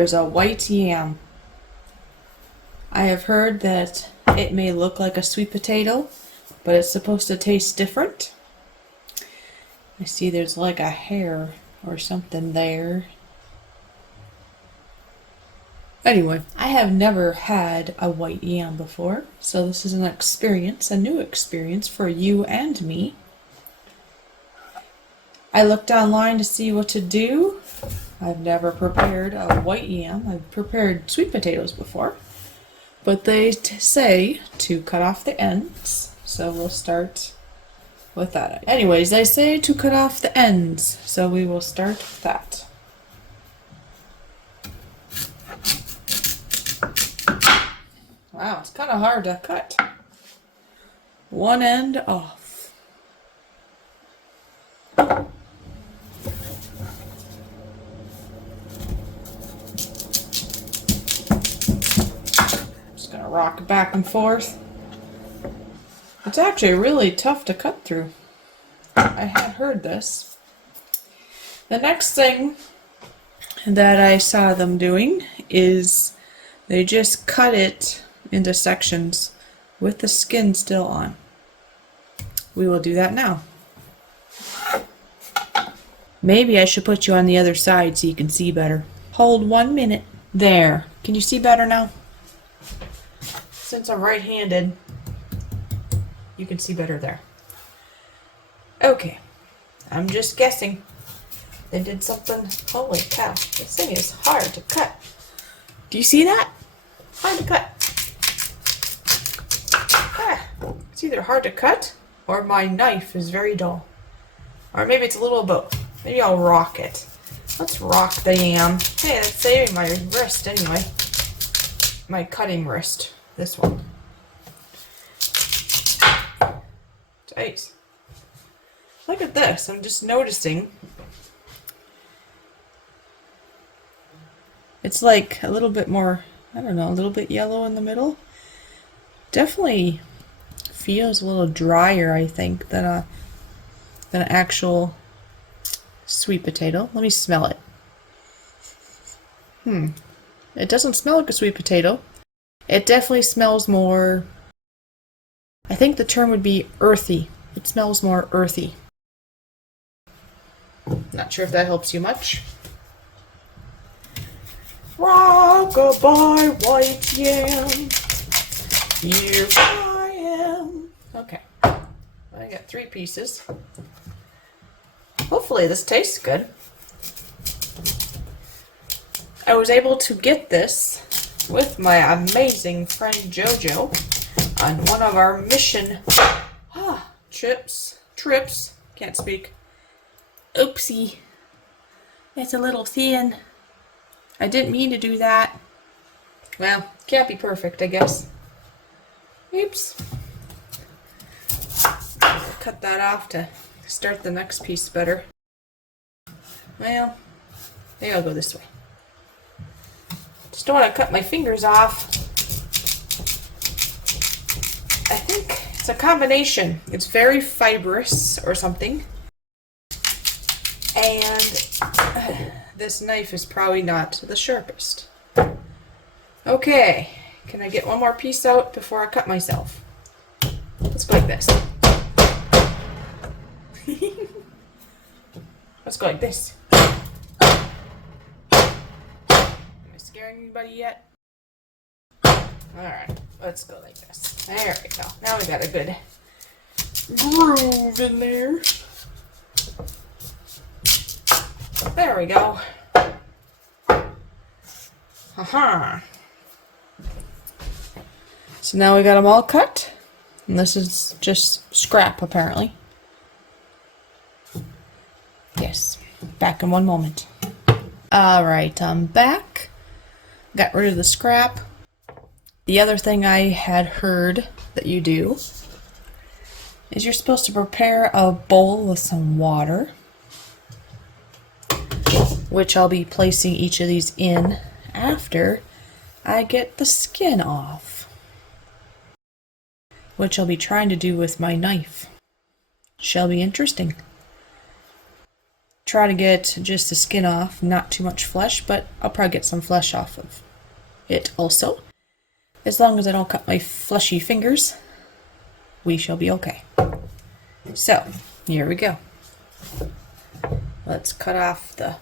here is a white yam. I have heard that it may look like a sweet potato, but it's supposed to taste different. I see there's like a hair or something there. Anyway, I have never had a white yam before, so this is an experience, a new experience for you and me. I looked online to see what to do. I've never prepared a white yam. I've prepared sweet potatoes before, but they say to cut off the ends, so we'll start with that. Anyways, they say to cut off the ends, so we will start with that. Wow, it's kind of hard to cut. One end off. Just gonna rock it back and forth. It's actually really tough to cut through. I had heard this. The next thing that I saw them doing is they just cut it into sections with the skin still on. We will do that now. Maybe I should put you on the other side so you can see better. Hold 1 minute. There. Can you see better now? Since I'm right-handed, you can see better there. Okay. I'm just guessing. They did something. Holy cow. This thing is hard to cut. Do you see that? Hard to cut. It's either hard to cut or my knife is very dull. Or maybe it's a little of both. Maybe I'll rock it. Let's rock the yam. Hey, that's saving my wrist anyway. My cutting wrist. This one. Nice. Look at this. I'm just noticing. It's like a little bit more, I don't know, a little bit yellow in the middle. Definitely feels a little drier, I think, than an actual sweet potato. Let me smell it. It doesn't smell like a sweet potato. It definitely smells more, I think the term would be earthy. It smells more earthy. Not sure if that helps you much. Rock-a-bye white yam, here I am. Okay, I got 3 pieces. Hopefully this tastes good. I was able to get this with my amazing friend Jojo on one of our mission trips. Can't speak. Oopsie. It's a little thin. I didn't mean to do that. Well, can't be perfect, I guess. Oops. Cut that off to start the next piece better. Well, maybe I'll go this way. Just don't want to cut my fingers off. I think it's a combination. It's very fibrous or something. And this knife is probably not the sharpest. Okay, can I get one more piece out before I cut myself? Let's go like this. Let's go like this. Am I scaring anybody yet? Alright, let's go like this. There we go. Now we got a good groove in there. There we go. Aha. So now we got them all cut. And this is just scrap, apparently. Yes. Back in one moment. Alright, I'm back. Got rid of the scrap. The other thing I had heard that you do is you're supposed to prepare a bowl with some water, which I'll be placing each of these in after I get the skin off, which I'll be trying to do with my knife. Shall be interesting. try to get just the skin off, not too much flesh, but I'll probably get some flesh off of it also. As long as I don't cut my fleshy fingers, we shall be okay. So, here we go. Let's cut off the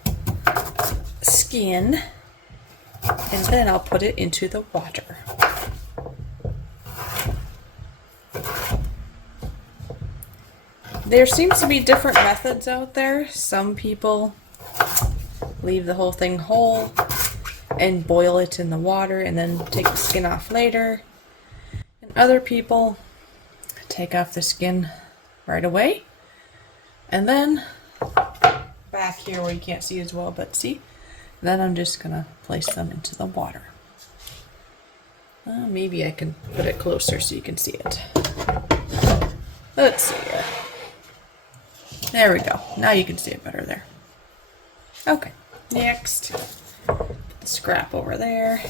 skin, and then I'll put it into the water. There seems to be different methods out there. Some people leave the whole thing whole and boil it in the water and then take the skin off later. And other people take off the skin right away. And then back here where you can't see as well, but see? Then I'm just gonna place them into the water. Maybe I can put it closer so you can see it. Let's see here. There we go. Now you can see it better there. Okay, next. Put the scrap over there.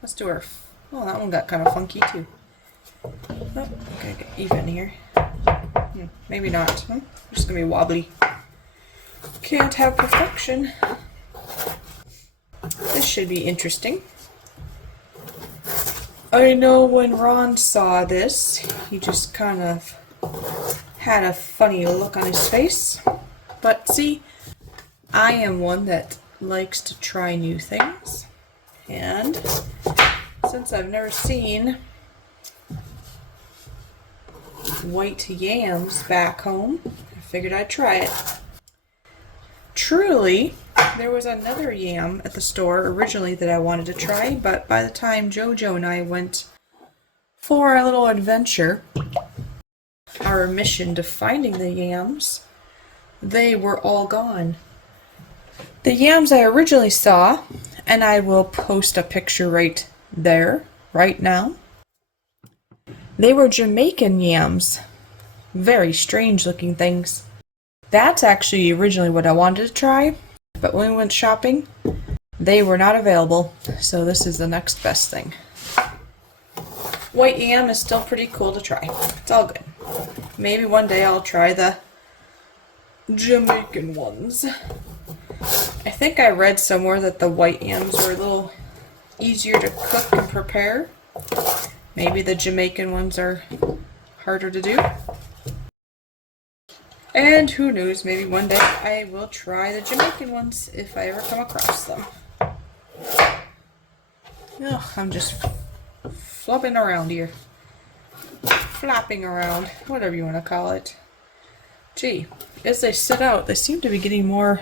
Let's do our... Oh, that one got kind of funky too. Oh, okay, get even here. Maybe not. Just gonna be wobbly. Can't have perfection. This should be interesting. I know when Ron saw this, he just kind of had a funny look on his face. But see, I am one that likes to try new things. And since I've never seen white yams back home, I figured I'd try it. Truly, there was another yam at the store originally that I wanted to try, but by the time JoJo and I went for our little adventure, our mission to finding the yams, they were all gone. The yams I originally saw, and I will post a picture right there, right now, they were Jamaican yams. Very strange looking things. That's actually originally what I wanted to try, but when we went shopping, they were not available, so this is the next best thing. White yam is still pretty cool to try. It's all good. Maybe one day I'll try the Jamaican ones. I think I read somewhere that the white yams are a little easier to cook and prepare. Maybe the Jamaican ones are harder to do. And who knows, maybe one day I will try the Jamaican ones if I ever come across them. Oh, I'm just flopping around here. Flapping around, whatever you want to call it. Gee, as they sit out, they seem to be getting more...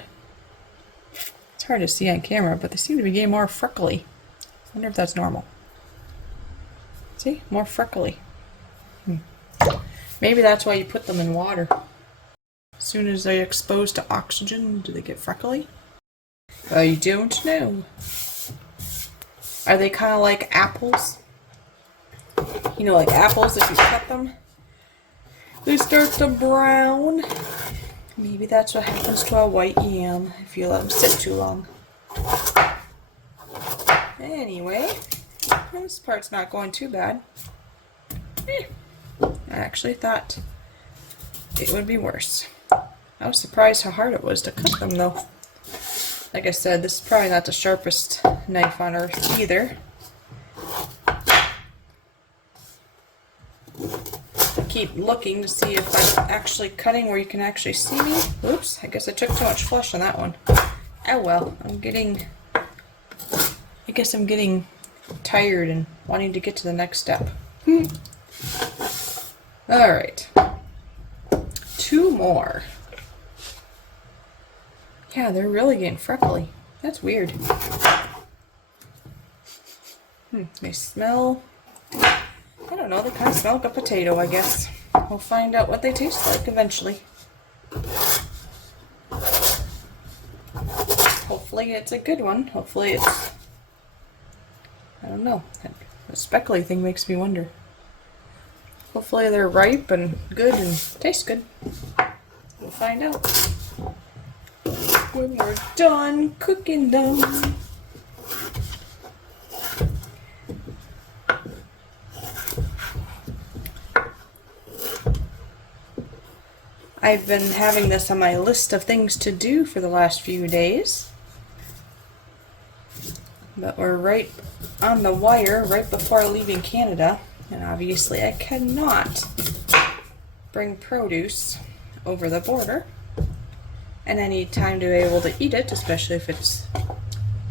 It's hard to see on camera, but they seem to be getting more freckly. I wonder if that's normal. See? More freckly. Maybe that's why you put them in water. As soon as they're exposed to oxygen, do they get freckly? I don't know. Are they kind of like apples? You know, like apples, if you cut them, they start to brown. Maybe that's what happens to a white yam if you let them sit too long. Anyway, this part's not going too bad. I actually thought it would be worse. I was surprised how hard it was to cut them though. Like I said, this is probably not the sharpest knife on earth either. Keep looking to see if I'm actually cutting where you can actually see me. Oops, I guess I took too much flesh on that one. Oh well, I guess I'm getting tired and wanting to get to the next step. Alright. 2 more. Yeah, they're really getting freckly. That's weird. They smell... I don't know, they kind of smell like a potato, I guess. We'll find out what they taste like eventually. Hopefully it's a good one. Hopefully it's... I don't know. The speckly thing makes me wonder. Hopefully they're ripe and good and taste good. We'll find out when we're done cooking them. I've been having this on my list of things to do for the last few days. But we're right on the wire right before leaving Canada, and obviously I cannot bring produce over the border, and I need time to be able to eat it, especially if it's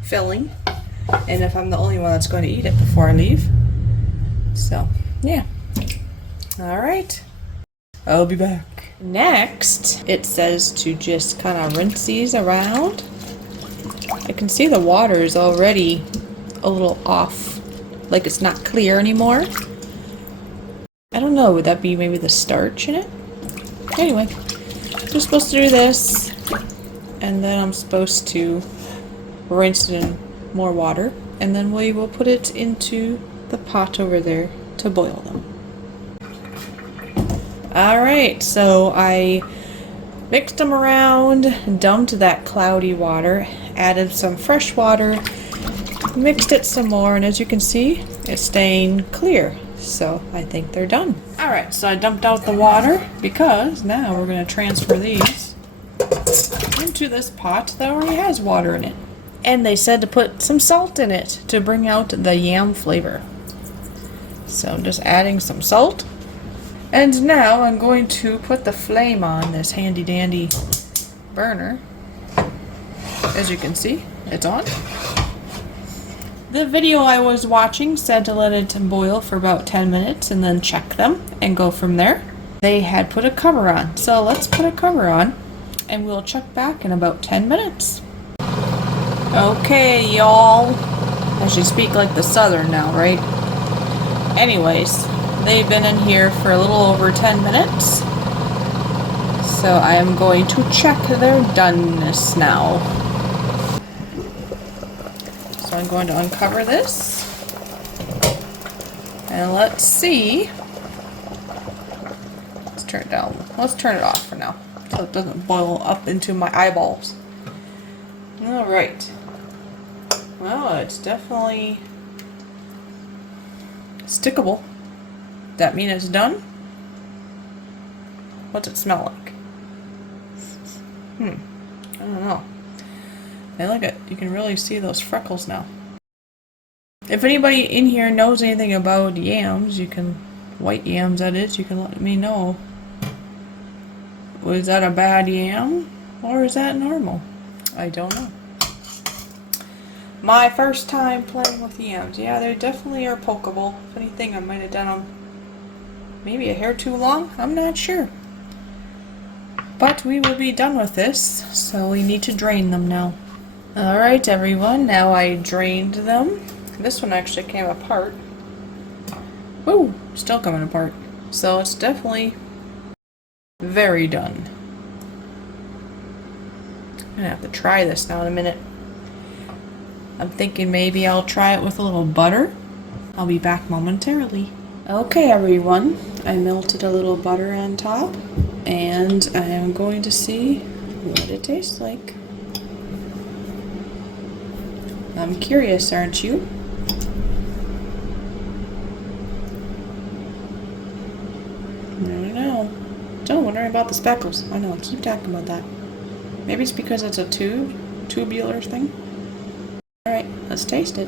filling and if I'm the only one that's going to eat it before I leave. So yeah, all right, I'll be back. Next, it says to just kind of rinse these around. I can see the water is already a little off, like it's not clear anymore. I don't know, would that be maybe the starch in it? Anyway, I'm supposed to do this, and then I'm supposed to rinse it in more water, and then we will put it into the pot over there to boil them. Alright, so I mixed them around, dumped that cloudy water, added some fresh water, mixed it some more, and as you can see, it's staying clear. So I think they're done. Alright, so I dumped out the water because now we're going to transfer these into this pot that already has water in it. And they said to put some salt in it to bring out the yam flavor. So I'm just adding some salt. And now I'm going to put the flame on this handy dandy burner. As you can see, it's on. The video I was watching said to let it boil for about 10 minutes and then check them and go from there. They had put a cover on, so let's put a cover on and we'll check back in about 10 minutes. Okay, y'all. I should speak like the Southern now, right? Anyways, they've been in here for a little over 10 minutes. So I am going to check their doneness now. So I'm going to uncover this. And let's see. Let's turn it down. Let's turn it off for now, so it doesn't boil up into my eyeballs. Alright. Well, it's definitely stickable. That mean it's done? What's it smell like? I don't know. And look at, you can really see those freckles now. If anybody in here knows anything about yams, you can, white yams that is, you can let me know. Was that a bad yam? Or is that normal? I don't know. My first time playing with yams. Yeah, they definitely are pokeable. If anything, I might have done them maybe a hair too long. I'm not sure. But we will be done with this, so we need to drain them now. Alright everyone, now I drained them. This one actually came apart. Woo! Still coming apart. So it's definitely very done. I'm gonna have to try this now in a minute. I'm thinking maybe I'll try it with a little butter. I'll be back momentarily. Okay everyone, I melted a little butter on top, and I am going to see what it tastes like. I'm curious, aren't you? I don't know. Still wondering about the speckles. I know, I keep talking about that. Maybe it's because it's a tubular thing. Alright, let's taste it.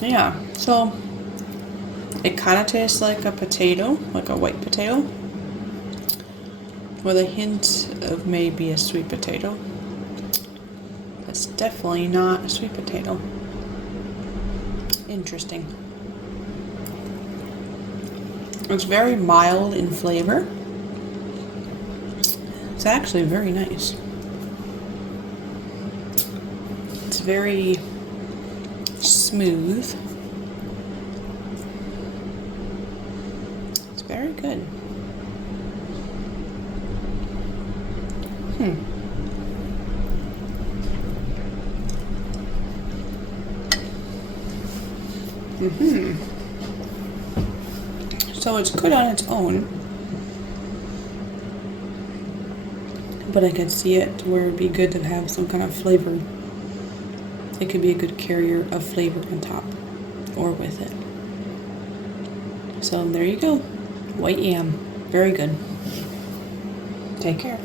Yeah, so it kind of tastes like a potato, like a white potato, with a hint of maybe a sweet potato. It's definitely not a sweet potato. Interesting. It's very mild in flavor. It's actually very nice. It's very smooth. It's very good. So it's good on its own, but I could see it where it'd be good to have some kind of flavor It could be a good carrier of flavor on top or with it. So there you go. White yam. Very good. Take care.